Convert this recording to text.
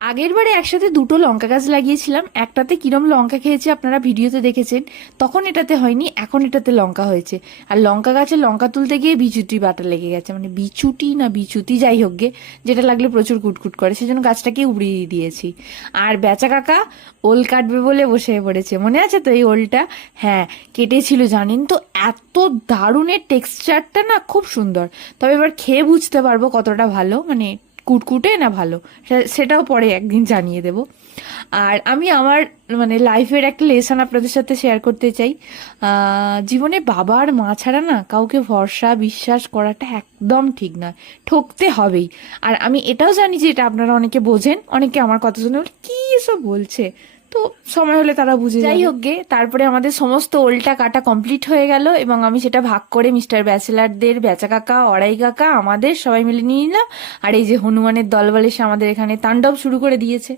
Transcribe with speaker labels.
Speaker 1: আগের বারে একসাথে দুটো লঙ্কা গাছ লাগিয়েছিলাম। একটাতে কিরম লঙ্কা খেয়েছে আপনারা ভিডিওতে দেখেছেন। তখন এটাতে হয়নি, এখন এটাতে লঙ্কা হয়েছে। আর লঙ্কা গাছে লঙ্কা তুলতে গিয়ে বিচুটি বাটা লেগে গেছে। মানে বিচুটি না বিচুতি, যাই হোক গে, যেটা লাগলে প্রচুর কুটকুট করে। সেজন্য গাছটাকে উড়িয়ে দিয়েছি। আর বেচা কাকা ওল কাটবে বলে বসে পড়েছে। মনে আছে তো এই ওলটা? হ্যাঁ কেটেছিল, জানেন তো? এত দারুণের টেক্সচারটা না খুব সুন্দর। তবে এবার খেয়ে বুঝতে পারব কতটা ভালো। মানে কুটকুটে না ভালো? সেটাও পরে একদিন জানিয়ে দেব। আর আমি আমার মানে লাইফের একটা লেসন আপনাদের সাথে শেয়ার করতে চাই। জীবনে বাবা আর মা ছাড়া না কাউকে ভরসা, বিশ্বাস করাটা একদম ঠিক নয়। ঠকতে হবেই। আর আমি এটাও জানি যে এটা আপনারা অনেকে বোঝেন, অনেকে আমার কথা শুনে কি এসব বলছে? তো সময় হলে তারা বুঝে যাই হোক গে তারপরে আমাদের সমস্ত ওলটা কাটা কমপ্লিট হয়ে গেল এবং আমি সেটা ভাগ করে মিস্টার ব্যাচেলারদের বেচা কাকা অড়াই কাকা আমাদের সবাই মিলে নিয়ে নিলাম। আর এই যে হনুমানের দল বলে এসে আমাদের এখানে তাণ্ডব শুরু করে দিয়েছে।